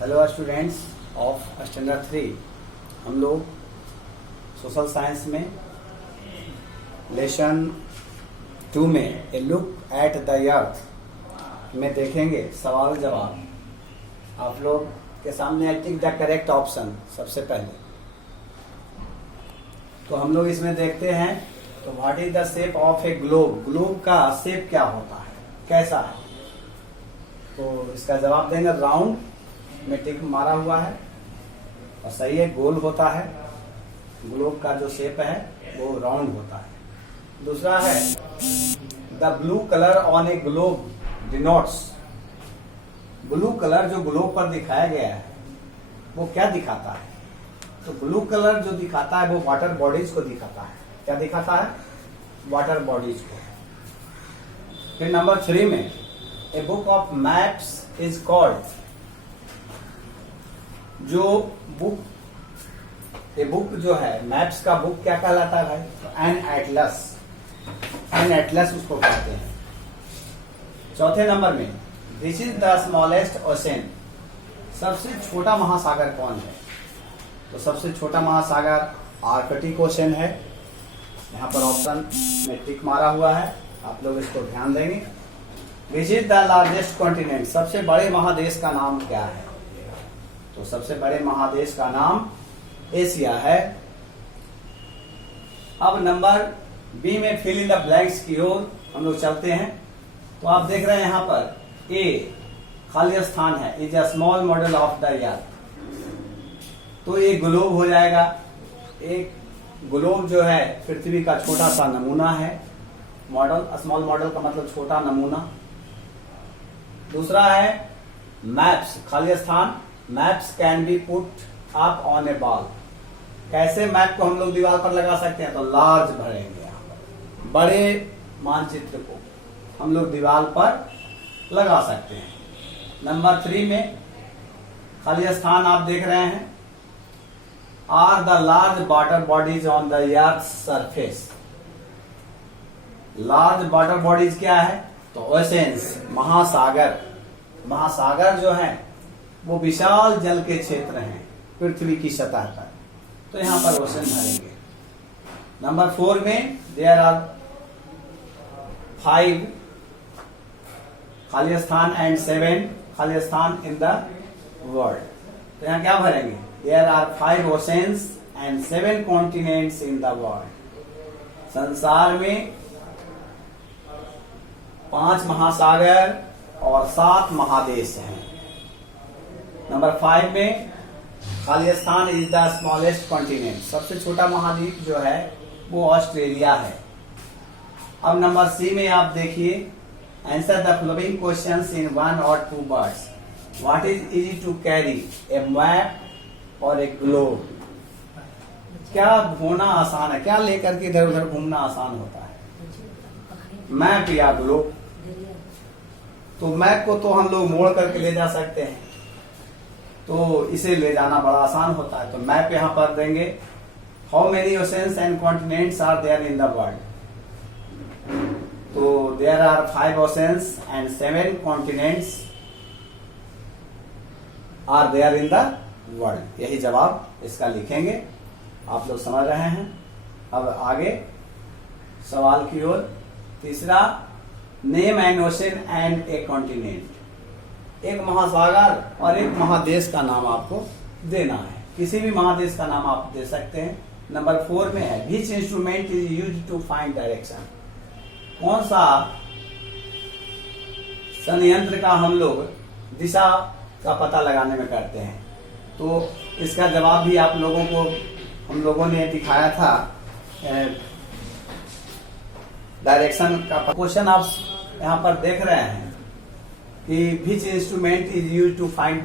Hello students of standard 3। हम लोग social science में लेसन 2 में ए लुक एट द अर्थ में देखेंगे सवाल जवाब। आप लोग के सामने टिक द करेक्ट ऑप्शन सबसे पहले। तो हम लोग इसमें देखते हैं तो what is the shape of A globe. Globe का शेप क्या होता है, कैसा है? तो इसका जवाब देंगे राउंड में टिक मारा हुआ है और सही है, गोल होता है। ग्लोब का जो शेप है वो राउंड होता है। दूसरा है the blue colour on A globe denotes. Blue colour जो ग्लोब पर दिखाया गया है वो क्या दिखाता है? तो ब्लू कलर जो दिखाता है वो वाटर बॉडीज को दिखाता है। क्या दिखाता है? वाटर बॉडीज को। फिर नंबर 3 में a book of maps is called. जो बुक, ए बुक जो है मैप्स का बुक क्या कहलाता है भाई? तो एन एटलस। एन एटलस उसको कहते हैं। चौथे नंबर में this is the smallest ocean. सबसे छोटा महासागर कौन है? तो सबसे छोटा महासागर आर्कटिक ओशन है। यहाँ पर ऑप्शन में टिक मारा हुआ है, आप लोग इसको ध्यान देंगे। Which is the largest continent. सबसे बड़े महादेश का नाम क्या है? तो सबसे बड़े महादेश का नाम एशिया है। अब नंबर बी में फिल इन द ब्लैंक्स की ओर हम लोग चलते हैं। तो आप देख रहे हैं यहाँ पर ए खाली स्थान है, is a small model of the अर्थ। तो ये ग्लोब हो जाएगा। एक ग्लोब जो है पृथ्वी का छोटा सा नमूना है। मॉडल, स्मॉल मॉडल का मतलब छोटा नमूना। दूसरा है मैप्स, खाली स्थान। Maps can be put up on A wall. कैसे मैप को हम लोग दीवार पर लगा सकते हैं? तो लार्ज भरेंगे। यहाँ पर बड़े मानचित्र को हम लोग दीवार पर लगा सकते हैं। नंबर 3 में खाली स्थान आप देख रहे हैं। Are the large water bodies on the earth surface. Large water bodies क्या है? तो ओशंस, महासागर। महासागर जो है वो विशाल जल के क्षेत्र हैं पृथ्वी की सतह पर। तो यहां पर ओशन भरेंगे। नंबर 4 में देयर आर 5 खाली स्थान एंड 7 खाली स्थान इन द वर्ल्ड। तो यहां क्या भरेंगे? There are 5 oceans and 7 continents in the world. संसार में 5 महासागर और 7 महादेश हैं। नंबर 5 में खाली स्थान इज द स्मॉलेस्ट कॉन्टिनेंट। सबसे छोटा महाद्वीप जो है वो ऑस्ट्रेलिया है। अब नंबर सी में आप देखिए, answer the following questions in 1 और 2 words. What is easy to carry, a map और ए ग्लोब। क्या ढोना आसान है? क्या लेकर के इधर उधर घूमना आसान होता है? मैप या ग्लोब। तो मैप को तो हम लोग मोड़ करके ले जा सकते हैं, तो इसे ले जाना बड़ा आसान होता है। तो मैप यहां पर देंगे। How many oceans and continents are there in the world. तो there are 5 oceans and 7 continents are there in the world. यही जवाब इसका लिखेंगे। आप लोग समझ रहे हैं। अब आगे सवाल की ओर। तीसरा, name N ocean and a continent. एक महासागर और एक महादेश का नाम आपको देना है। किसी भी महादेश का नाम आप दे सकते हैं। नंबर 4 में है which instrument is used to find direction. कौन सा संयंत्र का हम लोग दिशा का पता लगाने में करते हैं? तो इसका जवाब भी आप लोगों को हम लोगों ने दिखाया था। डायरेक्शन का क्वेश्चन आप यहाँ पर देख रहे हैं कि which instrument is use to find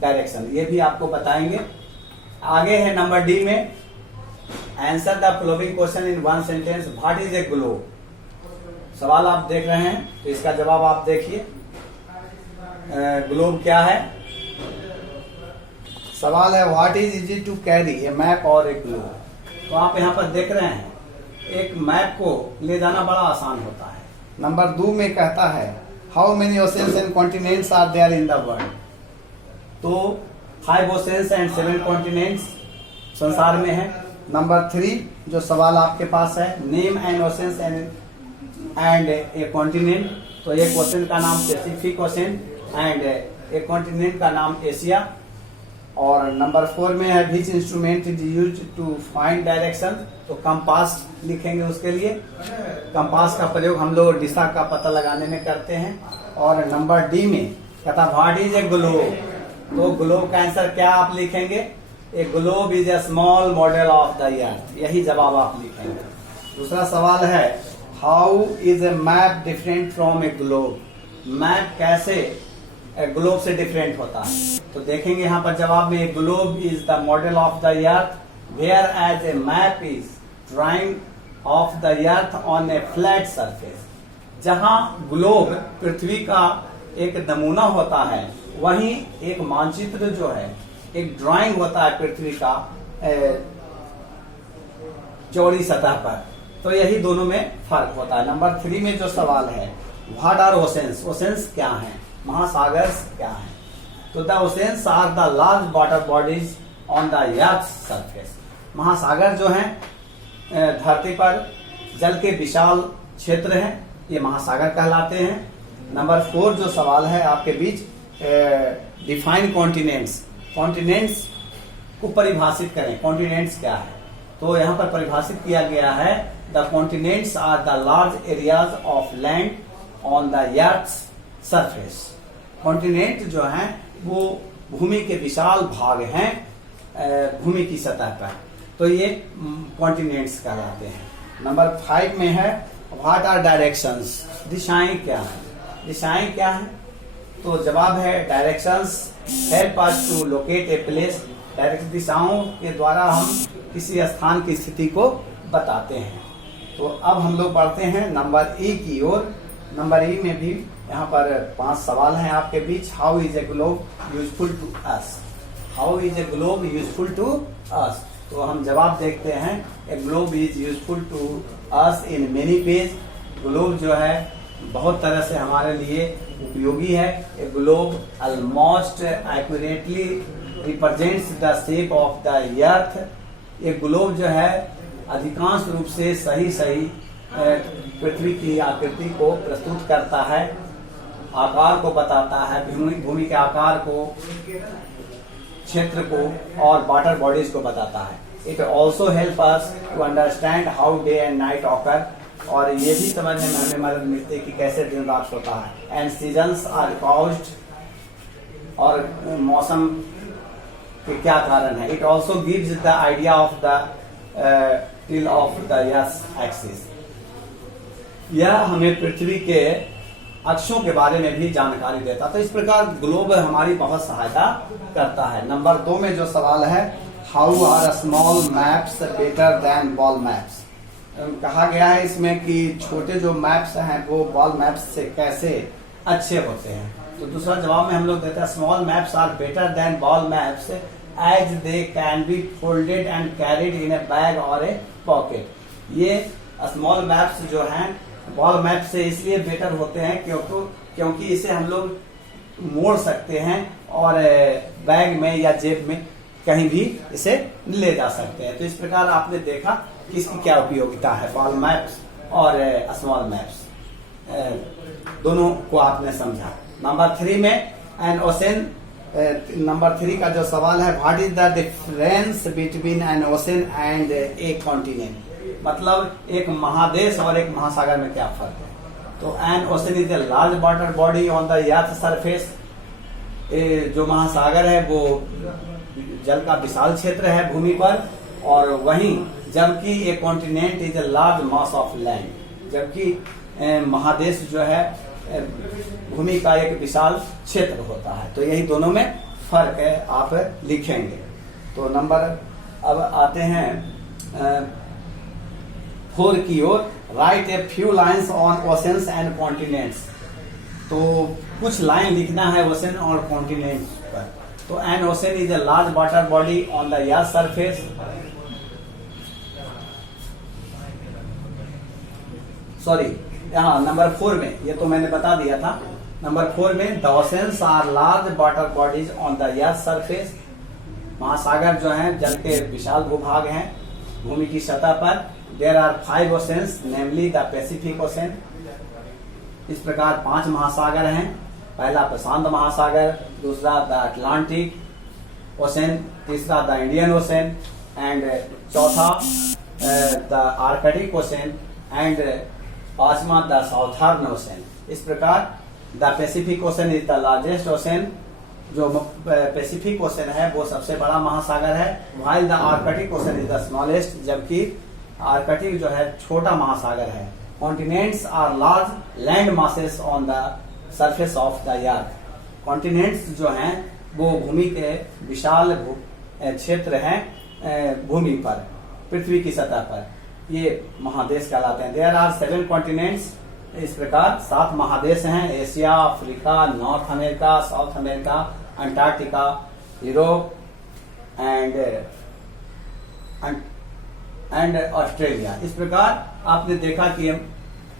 direction, ये भी आपको बताएंगे। आगे है नंबर डी में, answer the following question in 1 sentence. What is a globe. सवाल आप देख रहे हैं तो इसका जवाब आप देखिए। ग्लोब क्या है? सवाल है what is easy to carry, a map और ए ग्लोब। तो आप यहाँ पर देख रहे हैं एक मैप को ले जाना बड़ा आसान होता है। नंबर 2 में कहता है how many oceans and continents are there in the world. तो 5 ओशंस एंड 7 कॉन्टिनेंट्स संसार में है। नंबर 3 जो सवाल आपके पास है, name an oceans and a continent. तो एक ओशन का नाम पैसिफिक ओशन एंड एक कॉन्टिनेंट का नाम एशिया। और नंबर 4 में है which instrument is use to find direction. तो कंपास लिखेंगे उसके लिए। कंपास का प्रयोग हम लोग दिशा का पता लगाने में करते हैं। और नंबर डी में कहता व्हाट इज ए ग्लोब। तो ग्लोब का आंसर क्या आप लिखेंगे, a globe is a small model of the earth, यही जवाब आप लिखेंगे। दूसरा सवाल है how is a map different from a globe. Map कैसे ग्लोब से डिफरेंट होता है। तो देखेंगे यहाँ पर जवाब में, globe is the model of the earth whereas a map is drawing of the earth on A flat surface. जहां ग्लोब पृथ्वी का एक नमूना होता है, वहीं एक मानचित्र जो है एक ड्राइंग होता है पृथ्वी का चौड़ी सतह पर। तो यही दोनों में फर्क होता है। नंबर 3 में जो सवाल है व्हाट आर ओशंस। ओशंस क्या हैं, महासागर क्या हैं। तो the oceans are the large water bodies on the earth surface. महासागर जो हैं धरती पर जल के विशाल क्षेत्र हैं, ये महासागर कहलाते हैं। नंबर 4 जो सवाल है आपके बीच, डिफाइन कॉन्टिनेंट्स। कॉन्टिनेंट्स को परिभाषित करें, कॉन्टिनेंट्स क्या है। तो यहाँ पर परिभाषित किया गया है the continents are the large areas of land on the earth surface. Continent जो हैं वो भूमि के विशाल भाग हैं भूमि की सतह पर, तो ये कॉन्टिनेंट्स कहलाते हैं। नंबर 5 में है व्हाट आर डायरेक्शंस। दिशाएं क्या हैं, दिशाएं क्या हैं। तो जवाब है directions help us to locate a place. Direct दिशाओं के द्वारा हम किसी स्थान की स्थिति को बताते हैं। तो अब हम लोग बढ़ते हैं नंबर ई की ओर। नंबर ई में भी यहाँ पर 5 सवाल हैं आपके बीच। How is a globe useful to us. How is a globe useful to us. तो हम जवाब देखते हैं, a globe is useful to us in many ways. Globe जो है बहुत तरह से हमारे लिए उपयोगी है। A globe almost accurately represents the shape of the earth. ये ग्लोब जो है अधिकांश रूप से सही पृथ्वी की आकृति को प्रस्तुत करता है, आकार को बताता है, भूमि के आकार को, क्षेत्र को और वाटर बॉडीज को बताता है। It also help us to understand how day and night occur. और ये भी समझने में हमें मदद मिलती है कि कैसे दिन रात होता है। एंड सीजन्स आर कॉज्ड, और मौसम के क्या कारण है। It also gives the idea of the till of the earth axis. यह हमें पृथ्वी के अक्षों के बारे में भी जानकारी देता। तो इस प्रकार ग्लोब हमारी बहुत सहायता करता है। नंबर 2 में जो सवाल है how are small maps better than wall maps. कहा गया है इसमें कि छोटे जो मैप्स हैं वो बॉल मैप्स से कैसे अच्छे होते हैं। तो दूसरा जवाब में हम लोग देते हैं small maps are better than wall maps as they can be folded and carried in a bag और ए पॉकेट। ये स्मॉल मैप्स जो हैं बॉल मैप से इसलिए बेटर होते हैं क्योंकि इसे हम लोग मोड़ सकते हैं और बैग में या जेब में कहीं भी इसे ले जा सकते हैं। तो इस प्रकार आपने देखा कि इसकी क्या उपयोगिता है, बॉल मैप्स और स्मॉल मैप्स दोनों को आपने समझा। नंबर 3 में एन ओशन। नंबर 3 का जो सवाल है what is the difference between N ocean and a continent. मतलब एक महादेश और एक महासागर में क्या फर्क है। तो N ocean is a large water body on the earth surface. जो महासागर है वो जल का विशाल क्षेत्र है भूमि पर, और वहीं जबकि ए continent is a large mass of land. जबकि महादेश जो है भूमि का एक विशाल क्षेत्र होता है। तो यही दोनों में फर्क है, आप लिखेंगे। तो नंबर अब आते हैं 4 की ओर। Write a few lines on oceans and continents. तो कुछ लाइन लिखना है ओशन और कॉन्टिनेंट्स पर। तो N ocean is a large water body on the earth surface. Sorry, यहाँ नंबर 4 में, ये तो मैंने बता दिया था। नंबर 4 में the oceans are large water bodies on the earth surface महासागर जो हैं जल के विशाल भूभाग हैं भूमि की सतह पर। There are 5 oceans namely the Pacific Ocean. इस प्रकार 5 महासागर हैं। पहला प्रशांत महासागर, दूसरा द अटलांटिक ओशन, तीसरा द इंडियन ओशन एंड चौथा द आर्कटिक ओशन एंड पांचवा द साउथर्न ओशन। इस प्रकार the Pacific Ocean is the largest ocean. जो पैसिफिक ओशन है वो सबसे बड़ा महासागर है। While the Arctic Ocean is the smallest, जबकि आर्कटिक जो है छोटा महासागर है। Continents are large land masses on the surface of the earth. Continents जो हैं वो भूमि के विशाल क्षेत्र हैं भूमि पर, पृथ्वी की सतह पर। ये महादेश कहलाते हैं। There are 7 continents. इस प्रकार 7 महादेश हैं। Asia, Africa, North America, South America, Antarctica, Europe and Australia. इस प्रकार आपने देखा कि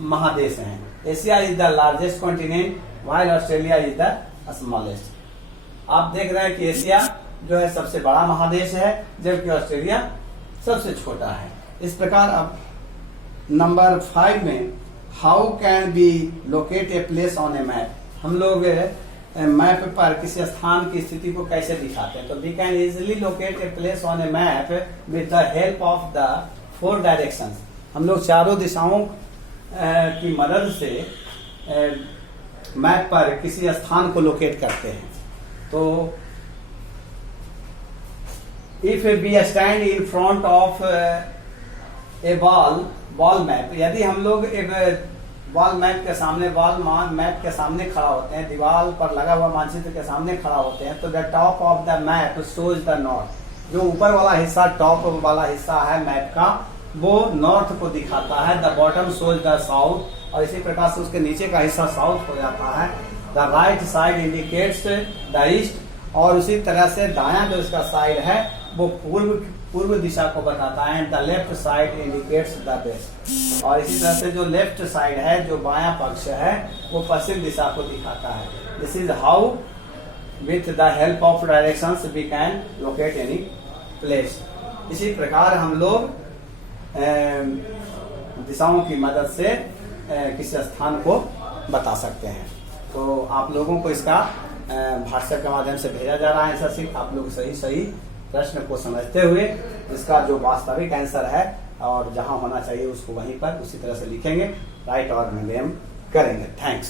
महादेश हैं। Asia is the largest continent while Australia is the smallest. आप देख रहे हैं कि एशिया जो है सबसे बड़ा महादेश है, जबकि ऑस्ट्रेलिया सबसे छोटा है। इस प्रकार अब नंबर 5 में how can be locate a place on a map. हम लोग मैप पर किसी स्थान की स्थिति को कैसे दिखाते हैं? तो we can easily locate a place on a map with the help of the 4 directions. हम लोग चारों दिशाओं की मदद से मैप पर किसी स्थान को लोकेट करते हैं। तो if we stand in front of a wall map, यदि हम लोग एक वॉल मैप के सामने खड़ा होते हैं, दीवार पर लगा हुआ मानचित्र के सामने खड़ा होते हैं, तो the top of the map shows the north. जो ऊपर वाला हिस्सा, टॉप वाला हिस्सा है मैप का, वो नॉर्थ को दिखाता है। The bottom shows the south, और इसी प्रकार से उसके नीचे का हिस्सा साउथ हो जाता है। The right side indicates the east, और उसी तरह से दायां जो इसका साइड है वो पूर्व दिशा को बताता है। The left side indicates the west, और इसी तरह से जो लेफ्ट साइड है, जो बायां पक्ष है, वो पश्चिम दिशा को दिखाता है। This is how with the help of directions we can locate any place. इसी प्रकार हम लोग दिशाओं की मदद से किसी स्थान को बता सकते हैं। तो आप लोगों को इसका व्हाट्सएप के माध्यम से भेजा जा रहा है ऐसा सिर्फ आप लोग सही प्रश्न को समझते हुए इसका जो वास्तविक आंसर है और जहां होना चाहिए उसको वहीं पर उसी तरह से लिखेंगे, राइट और नेम करेंगे। थैंक्स।